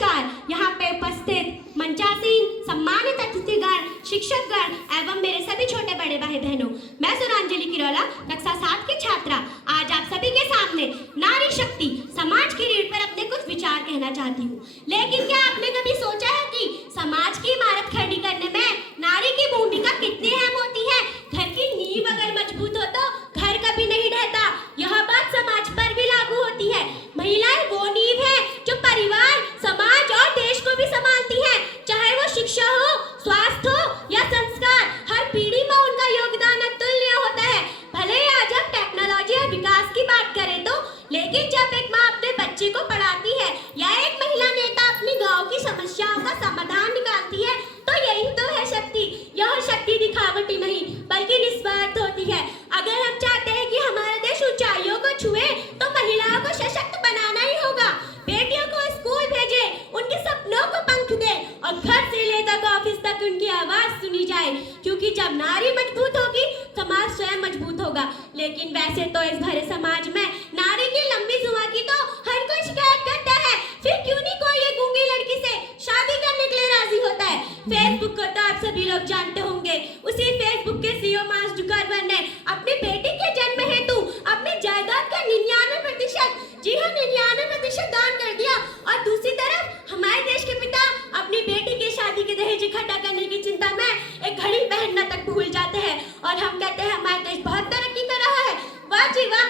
नमस्कार। यहाँ पे उपस्थित मंचासीन सम्मानित अतिथिगण, शिक्षकगण एवं मेरे सभी छोटे बड़े भाई बहनों, मैं सुरांजलि किरोला कक्षा 7 की छात्रा आज आप सभी के सामने नारी शक्ति समाज की रीढ़ पर अपने कुछ विचार कहना चाहती हूँ। लेकिन क्या आपने कभी सोचा है कि समाज की इमारत खड़ी करने में नारी की भूमिका कितनी अहम होती है? घर की नींव अगर मजबूत हो तो घर कभी नहीं ढहता। यह बात समाज पर भी लागू होती है। महिलाएं वो नींव है जो परिवार, समाज और देश को भी संभालती है। चाहे वो शिक्षा हो, स्वास्थ्य हो या संस्कार, हर पीढ़ी में उनका योगदान अतुल्य होता है। भले ही आज हम टेक्नोलॉजी और विकास की बात करें तो, लेकिन जब एक माँ अपने बच्चे को पढ़ाती है या एक महिला नेता अपनी गांव की समस्याओं का समाधान निकालती है, तो यही तो है शक्ति। यह शक्ति दिखावटी नहीं बल्कि निस्वार्थ होती है। अगर हम चाहते हैं कि हमारा देश ऊंचाइयों को छुए तो महिलाओं को सशक्त बनाना ही होगा। बेटियों को स्कूल भेजे, उनके सपनों को पंख दे और घर से लेकर ऑफिस तक उनकी आवाज सुनी जाए, क्योंकि जब नारी मजबूत होगी समाज स्वयं मजबूत होगा। लेकिन वैसे तो इस भरे समाज में नारी की लंबी जुबान की तो हर कोई शिकायत करता है, फिर क्यों नहीं कोई एक गूंगी लड़की से शादी करने के लिए राजी होता है? फेसबुक को तो आप सभी लोग जानते होंगे। उसी फेसबुक के सीईओ मार्क जुकरबर्ग ने अपनी बेटी के जन्म हेतु अपनी जायदाद का 99%, जी हाँ 99% दान कर दिया। और दूसरी तरफ हमारे देश के पिता अपनी बेटी की शादी के दहेज इकट्ठा करने की चिंता में एक घड़ी पहनना तक भूल जाते हैं और हम कहते हैं हमारा देश बहुत तरक्की कर रहा है। वाह जी वाह,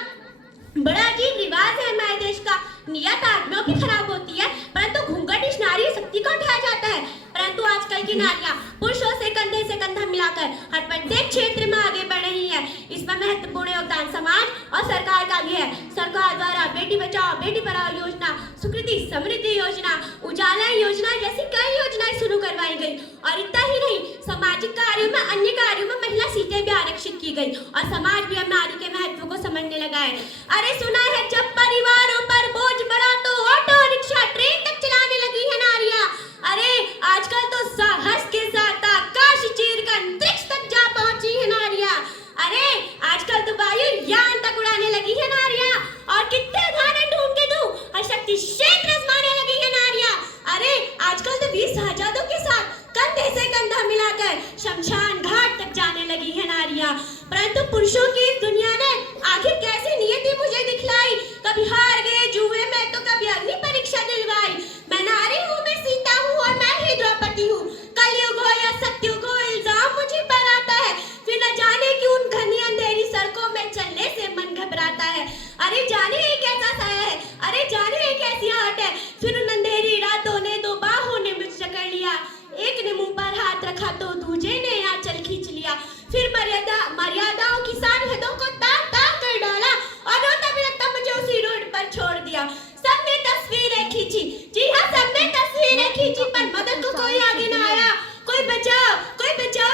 बड़ा अजीब रिवाज है हमारे देश का। नियत आदमियों की खराब होती है परंतु घूंघट इस नारी शक्ति को उठाया जाता है। परंतु आजकल की नारियां पुरुषों से कंधा मिलाकर हर प्रत्येक क्षेत्र में आगे बढ़ रही है। इसमें महत्वपूर्ण योगदान समाज और सरकार का भी है। सरकार द्वारा बेटी बचाओ बेटी पढ़ाओ योजना, स्वीकृति समृद्धि योजना, उजाला योजना जैसी कई योजनाएं शुरू करवाई गई। और इतना ही नहीं, सामाजिक कार्यों में अन्य कार्यों में महिला सीटें भी आरक्षित की गई और समाज भी अब नारी के महत्व को समझने लगा है। अरे सुना है जब परिवारों पर बोझ बढ़ा तो ऑटो रिक्शा ट्रेन तक चलाने लगी है नारियां। अरे आजकल तो साहस के साथ आकाश चीर कर अंतरिक्ष तक जा पहुंची है नारियां। अरे आजकल तो वायुयान तक उड़ाने लगी है नारियां। और कितने उदाहरण ढूंढ के दूं, हर शक्ति क्षेत्र आजमाने लगी है नारियां। अरे आजकल तो 20 शहजादों के साथ कंधे से कंधा मिलाकर शमशान घाट तक जाने लगी है नारियां। परंतु पुरुषों की इस दुनिया ने आखिर कैसी नियति मुझे दिखलाई? कभी हार गए जुए में तो कभी अग्नि परीक्षा दिलवाई। मैं नारी हूँ, मैं सीता हूँ और मैं ही द्रौपदी हूँ। कलयुग हो या सत्युग हो, इल्जाम मुझे पर आता है। फिर न जाने क्यों उन घनी अंधेरी सड़कों में चलने से मन घबराता है। अरे जाने ये कैसा साया है, अरे जाने ये कैसी आहट है। फिर उन अंधेरी रातों ने दो बाहों ने मुझे जकड़ लिया। एक ने मुंह पर हाथ रखा तो दूजे ने आंचल खींच लिया। फिर मर्यादाओं की सारी हदों को ताक ताक कर डाला और रोता बिलखता मुझे उसी रोड पर छोड़ दिया। सबने तस्वीरें खींची, जी हाँ सबने तस्वीरें खींची, पर मदद को कोई आगे ना आया। कोई बचाओ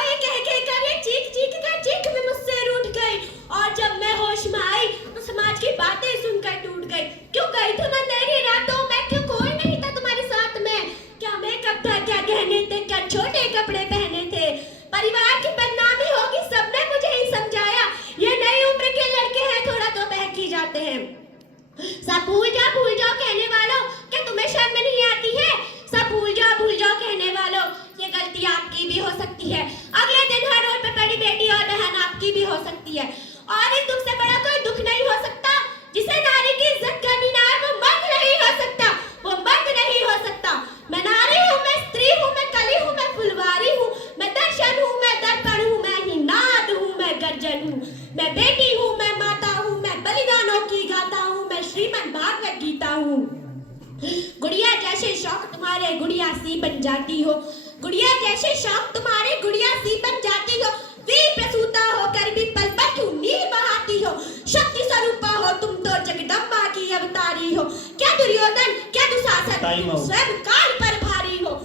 ये कह कर ये चीख में मुझसे रूठ गई। और जब मैं होश में आई तो समाज की बातें सुनकर टूट गई। क्यों गई तुम अंधेरी रातों में? क्यों कोई नहीं था तुम्हारे साथ में? क्या मेकअप था, क्या गहने थे, क्या छोटे कपड़े पहने थे? परिवार की बदनामी होगी सबने मुझे ही समझाया। ये नई उम्र के लड़के हैं, थोड़ा तो बहक ही जाते हैं। सब भूल जाओ कहने वालों, क्या तुम्हें शर्म नहीं आती है? सब भूल जाओ कहने वालों, ये गलती आपकी भी हो सकती है। अगले दिन हर रोड पे पड़ी बेटी और बहन आपकी भी हो सकती है। और इस दुख से बड़ा कोई दुख नहीं हो सकता जिसे नारी की इज्जत करनी ना है। वो मर्द नहीं हो सकता, वो मर्द नहीं हो सकता। मैं नारी हूँ, मैं स्त्री हूँ, मैं कली हूँ, मैं फुलवारी हूँ, मैं दर्शन हूँ, मैं दर्पण हूँ, मैं ही नाद हूँ, मैं गर्जन हूँ। मैं बेटी हूँ, मैं माता हूँ, मैं बलिदानों की गाथा हूँ, मैं श्रीमद् भागवत गीता हूँ। गुड़िया जैसे शौक तुम्हारे गुड़िया सी बन जाती हो। गुड़िया जैसे शौक तुम्हारे गुड़िया सी बन जाती हो। वीर प्रसूता होकर भी पल पल क्यों नीर बहाती हो। शक्ति स्वरूपा हो तुम तो जगदम्बा की अवतारी हो। क्या दुर्योधन, क्या दुशासन, स्वयं काल पर भारी हो।